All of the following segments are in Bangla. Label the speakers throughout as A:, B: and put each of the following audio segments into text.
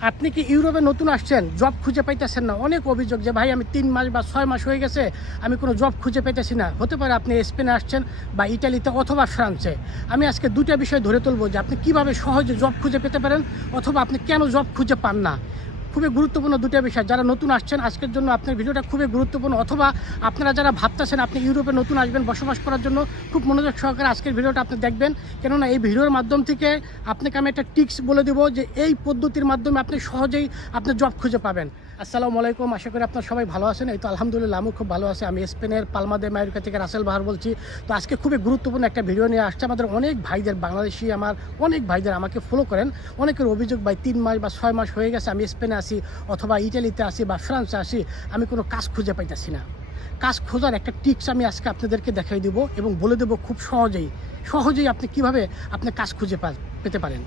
A: আপনি কি ইউরোপে নতুন আসছেন? জব খুঁজে পাইতেছেন না। অনেক অভিযোগ যে, ভাই, আমি তিন মাস বা ছয় মাস হয়ে গেছে, আমি কোনো জব খুঁজে পাইতেছি না। হতে পারে আপনি স্পেনে আসছেন বা ইটালিতে অথবা ফ্রান্সে। আমি আজকে দুটা বিষয় ধরে তুলবো যে, আপনি কীভাবে সহজে জব খুঁজে পেতে পারেন অথবা আপনি কেন জব খুঁজে পান না? খুবই গুরুত্বপূর্ণ দুটো বিষয়। যারা নতুন আসছেন, আজকের জন্য আপনার ভিডিওটা খুবই গুরুত্বপূর্ণ। অথবা আপনারা যারা ভাবতেছেন আপনি ইউরোপে নতুন আসবেন, বসবাস করার জন্য খুব মনোযোগ সহকারে আজকের ভিডিওটা আপনি দেখবেন। কেননা এই ভিডিওর মাধ্যম থেকে আপনাকে আমি একটা টিপস বলে দেবো যে এই পদ্ধতির মাধ্যমে আপনি সহজেই আপনি জব খুঁজে পাবেন। আসসালামু আলাইকুম, আশা করি আপনার সবাই ভালো আছেন। এই তো আলহামদুলিল্লাহ আমি খুব ভালো আছি। আমি স্পেনের পালমাদে মায়ুরকা থেকে রাসেল বাহার বলছি। তো আজকে খুবই গুরুত্বপূর্ণ একটা ভিডিও নিয়ে আসছে। আমাদের অনেক ভাইদের, বাংলাদেশি আমার অনেক ভাইদের আমাকে ফলো করেন। অনেকের অভিযোগ, ভাই, তিন মাস বা ছয় মাস হয়ে গেছে, আমি স্পেনে আসি অথবা ইটালিতে আসি বা ফ্রান্সে আসি আমি কোনো কাজ খুঁজে পাইতেছি না। কাজ খোঁজার একটা টিপস আমি আজকে আপনাদেরকে দেখাই দেবো এবং বলে দেবো খুব সহজেই। সহজেই আপনি কীভাবে আপনি কাজ খুঁজে পেতে পারেন।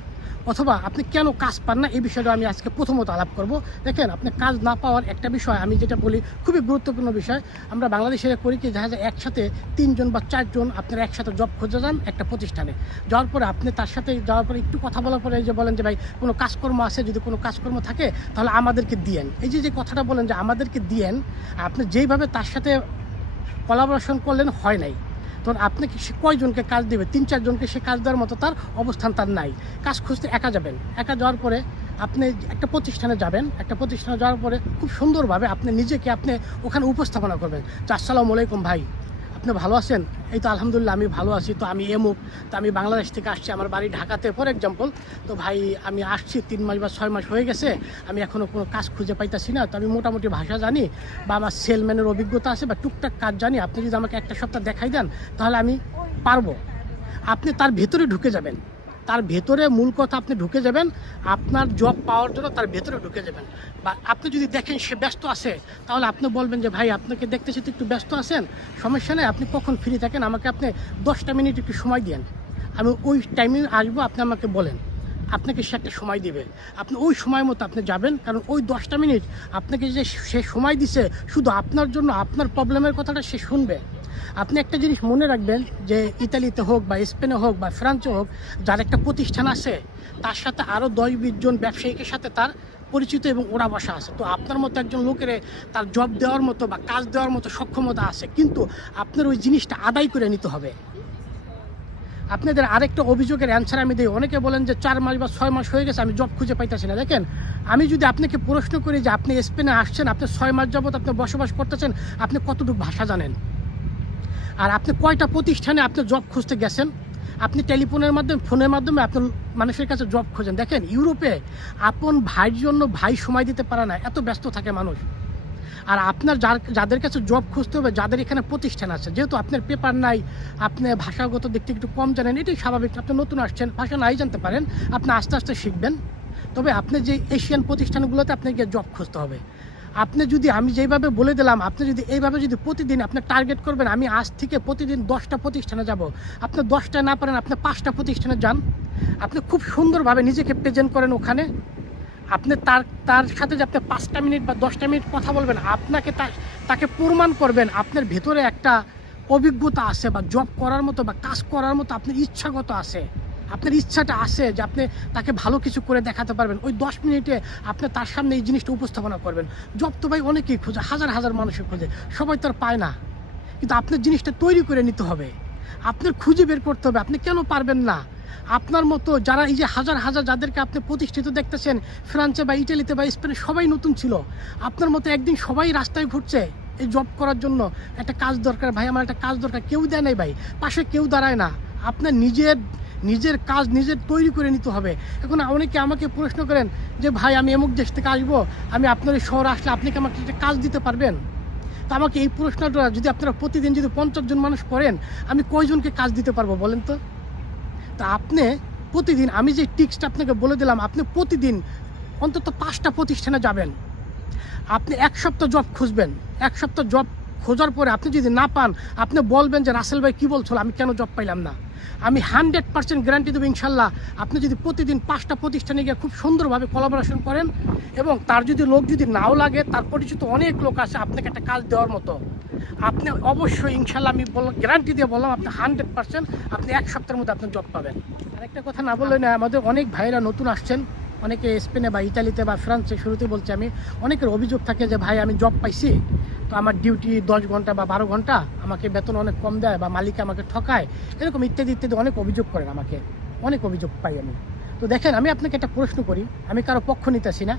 A: অথবা আপনি কেন কাজ পান না, এই বিষয়টা আমি আজকে প্রথমত আলাপ করব। দেখেন, আপনি কাজ না পাওয়ার একটা বিষয়, আমি যেটা বলি খুবই গুরুত্বপূর্ণ বিষয়, আমরা বাংলাদেশে করি কি যায় একসাথে তিনজন বা চারজন আপনারা একসাথে জব খুঁজে যান একটা প্রতিষ্ঠানে। যাওয়ার পরে আপনি তার সাথে যাওয়ার পরে একটু কথা বলার পরে যে বলেন যে, ভাই, কোনো কাজকর্ম আছে? যদি কোনো কাজকর্ম থাকে, তাহলে আমাদেরকে দিয়েন। এই যে যে কথাটা বলেন যে, আমাদেরকে দিয়েন, আপনি যেইভাবে তার সাথে কোলাবোরেশন করলেন, হয় নাই। তখন আপনাকে সে কয়জনকে কাজ দেবে? তিন চারজনকে সে কাজ দেওয়ার মতো তার অবস্থান তার নাই। কাজ খুঁজতে একা যাবেন। একা যাওয়ার পরে আপনি একটা প্রতিষ্ঠানে যাবেন। একটা প্রতিষ্ঠানে যাওয়ার পরে খুব সুন্দরভাবে আপনি নিজেকে আপনি ওখানে উপস্থাপনা করবেন। আসসালামু আলাইকুম ভাই। আপনি ভালো আছেন? এই তো আলহামদুলিল্লাহ, আমি ভালো আছি। তো আমি এমুক তো আমি বাংলাদেশ থেকে আসছি আমার বাড়ি ঢাকাতে ফর এক্সাম্পল তো ভাই, আমি আসছি তিন মাস বা ছয় মাস হয়ে গেছে, আমি এখনও কোনো কাজ খুঁজে পাইতাছি না। তো আমি মোটামুটি ভাষা জানি, বা আমার সেলম্যানের অভিজ্ঞতা আছে, বা টুকটাক কাজ জানি। আপনি যদি আমাকে একটা সপ্তাহ দেখাই দেন, তাহলে আমি পারব। আপনি তার ভেতরে ঢুকে যাবেন। তার ভেতরে মূল কথা আপনি ঢুকে যাবেন, আপনার জব পাওয়ার জন্য তার ভেতরে ঢুকে যাবেন। বা আপনি যদি দেখেন সে ব্যস্ত আছে, তাহলে আপনি বলবেন যে, ভাই, আপনাকে দেখতেছি তো একটু ব্যস্ত আছেন। সমস্যা নেই, আপনি কখন ফ্রি থাকেন? আমাকে আপনি দশটা মিনিট একটু সময় দিন আমি ওই টাইমে আসব, আপনি আমাকে বলেন। আপনাকে সে একটা সময় দিবে। আপনি ওই সময় মতো আপনি যাবেন, কারণ ওই দশটা মিনিট আপনাকে যে সে সময় দিছে, শুধু আপনার জন্য, আপনার প্রবলেমের কথাটা সে শুনবে। আপনি একটা জিনিস মনে রাখবেন যে ইতালিতে হোক বা স্পেনে হোক বা ফ্রান্সে হোক, যার একটা প্রতিষ্ঠান আছে, তার সাথে আরও দশ বিশ জন ব্যবসায়িকের সাথে তার পরিচিত এবং ওরা বসা আছে। তো আপনার মতো একজন লোকের তার জব দেওয়ার মতো বা কাজ দেওয়ার মতো সক্ষমতা আছে, কিন্তু আপনার ওই জিনিসটা আদায় করে নিতে হবে। আপনাদের আরেকটা অভিযোগের অ্যান্সার আমি দিই। অনেকে বলেন যে চার মাস বা ছয় মাস হয়ে গেছে, আমি জব খুঁজে পাইতেছি না। দেখেন, আমি যদি আপনাকে প্রশ্ন করি যে আপনি স্পেনে আসছেন, আপনি ছয় মাস যাবত আপনি বসবাস করতেছেন, আপনি কতটুকু ভাষা জানেন? আর আপনি কয়টা প্রতিষ্ঠানে আপনি জব খুঁজতে গেছেন? আপনি টেলিফোনের মাধ্যমে ফোনের মাধ্যমে আপনার মানুষের কাছে জব খোঁজেন। দেখেন, ইউরোপে আপন ভাইয়ের জন্য ভাই সময় দিতে পারে না, এত ব্যস্ত থাকে মানুষ। আর আপনার যার, যাদের কাছে জব খুঁজতে হবে, যাদের এখানে প্রতিষ্ঠান আছে, যেহেতু আপনার পেপার নাই, আপনি ভাষাগত দিক থেকে একটু কম জানেন, এটাই স্বাভাবিক। আপনি নতুন আসছেন, ভাষা নাই জানতে পারেন, আপনি আস্তে আস্তে শিখবেন। তবে আপনি যে এশিয়ান প্রতিষ্ঠানগুলোতে আপনাকে জব খুঁজতে হবে আপনি যদি আমি যেইভাবে বলে দিলাম, আপনি যদি এইভাবে যদি প্রতিদিন আপনি টার্গেট করবেন, আমি আজ থেকে প্রতিদিন দশটা প্রতিষ্ঠানে যাব। আপনি দশটা না পারেন, আপনি পাঁচটা প্রতিষ্ঠানে যান। আপনি খুব সুন্দরভাবে নিজেকে প্রেজেন্ট করেন ওখানে। আপনি তার তার সাথে যে আপনি পাঁচটা মিনিট বা দশটা মিনিট কথা বলবেন, আপনাকে তা- তাকে প্রমাণ করবেন, আপনার ভেতরে একটা অভিজ্ঞতা আছে বা জব করার মতো বা কাজ করার মতো আপনার ইচ্ছাগত আছে। আপনার ইচ্ছাটা আছে যে আপনি তাকে ভালো কিছু করে দেখাতে পারবেন, ওই দশ মিনিটে আপনি তার সামনে এই জিনিসটা উপস্থাপনা করবেন। জব তো ভাই অনেকেই খোঁজে, হাজার হাজার মানুষের খোঁজে, সবাই তো আর পায় না। কিন্তু আপনার জিনিসটা তৈরি করে নিতে হবে। আপনার খুঁজে বের করতে হবে, আপনি কেন পারবেন না? আপনার মতো যারা এই যে হাজার হাজার যাদেরকে আপনি প্রতিষ্ঠিত দেখতেছেন, ফ্রান্সে বা ইটালিতে বা স্পেনে সবাই নতুন ছিল। আপনার মতো একদিন সবাই রাস্তায় ঘুরছে এই জব করার জন্য। একটা কাজ দরকার, ভাই, আমার একটা কাজ দরকার, কেউ দেয় নাই ভাই, পাশে কেউ দাঁড়ায় না। আপনার নিজের নিজের কাজ নিজের তৈরি করে নিতে হবে। এখন অনেকে আমাকে প্রশ্ন করেন যে, ভাই, আমি এমুক দেশ থেকে আসব, আমি আপনার শহরে আসলে আপনি কি আমাকে একটা কাজ দিতে পারবেন? তা আমাকে এই প্রশ্নটা, যদি আপনারা প্রতিদিন যদি পঞ্চাশ জন মানুষ করেন, আমি কয়জনকে কাজ দিতে পারব বলেন তো? তা আপনি প্রতিদিন, আমি যে টিক্সটা আপনাকে বলে দিলাম, আপনি প্রতিদিন অন্তত পাঁচটা প্রতিষ্ঠানে যাবেন। আপনি এক সপ্তাহ জব খুঁজবেন। এক সপ্তাহ জব খোঁজার পরে আপনি যদি না পান, আপনি বলবেন যে, রাসেল ভাই, কী বলছিল? আমি কেন জব পাইলাম না? আমি হান্ড্রেড পার্সেন্ট গ্যারান্টি দেবো ইনশাল্লাহ। আপনি যদি প্রতিদিন পাঁচটা প্রতিষ্ঠানে গিয়ে খুব সুন্দরভাবে কলাবরেশন করেন এবং তার যদি লোক যদি নাও লাগে, তার পরিচিত অনেক লোক আছে, আপনাকে একটা কাজ দেওয়ার মতো। আপনি অবশ্যই ইনশাল্লাহ আমি বললাম গ্যারান্টি দিয়ে বললাম, আপনি হান্ড্রেড পার্সেন্ট আপনি এক সপ্তাহের মধ্যে আপনার জব পাবেন। আরেকটা কথা না বললে না আমাদের অনেক ভাইরা নতুন আসছেন। অনেকে স্পেনে বা ইটালিতে বা ফ্রান্সে শুরুতে বলছি আমি, অনেকের অভিযোগ থাকে যে, ভাই, আমি জব পাইছি, তো আমার ডিউটি দশ ঘণ্টা বা বারো ঘণ্টা আমাকে বেতন অনেক কম দেয় বা মালিক আমাকে ঠকায়, এরকম ইত্যাদি ইত্যাদি অনেক অভিযোগ করেন আমাকে, অনেক অভিযোগ পাই আমি। তো দেখেন, আমি আপনাকে একটা প্রশ্ন করি, আমি কারও পক্ষ নিতেছি না,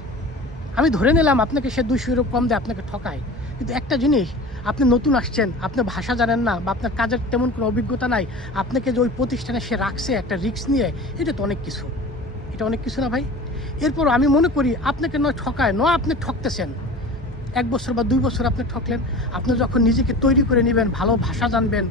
A: আমি ধরে নিলাম আপনাকে সে দুশো ইউরো কম দেয়, আপনাকে ঠকায়, কিন্তু একটা জিনিস, আপনি নতুন আসছেন, আপনি ভাষা জানেন না বা আপনার কাজের তেমন কোনো অভিজ্ঞতা নাই, আপনাকে যে ওই প্রতিষ্ঠানে সে রাখছে একটা রিস্ক নিয়ে, এটা তো অনেক কিছু। এটা অনেক কিছু না ভাই? এরপর আমি মনে করি আপনাকে নয় ঠকায়, নয় আপনি ঠকতেছেন। এক বছর বা দুই বছর আপনি ঠকলেন, আপনি যখন নিজেকে তৈরি করে নেবেন, ভালো ভাষা জানবেন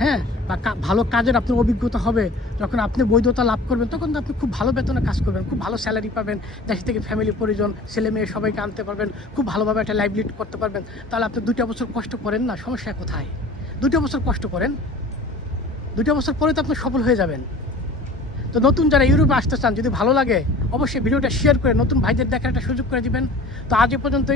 A: হ্যাঁ বা ভালো কাজের আপনার অভিজ্ঞতা হবে, যখন আপনি বৈধতা লাভ করবেন, তখন আপনি খুব ভালো বেতনে কাজ করবেন, খুব ভালো স্যালারি পাবেন, দেশ থেকে ফ্যামিলি পরিজন, ছেলে মেয়ে সবাইকে আনতে পারবেন, খুব ভালোভাবে একটা লাইভ লিড করতে পারবেন। তাহলে আপনি দুইটা বছর কষ্ট করেন না, সমস্যা কোথায়? দুটো বছর কষ্ট করেন দুটো বছর পরে তো আপনি সফল হয়ে যাবেন। তো নতুন যারা ইউরোপে আসতে চান, যদি ভালো লাগে, অবশ্যই ভিডিওটা শেয়ার করে নতুন ভাইদের দেখার একটা সুযোগ করে দিবেন। তো আজ পর্যন্তই।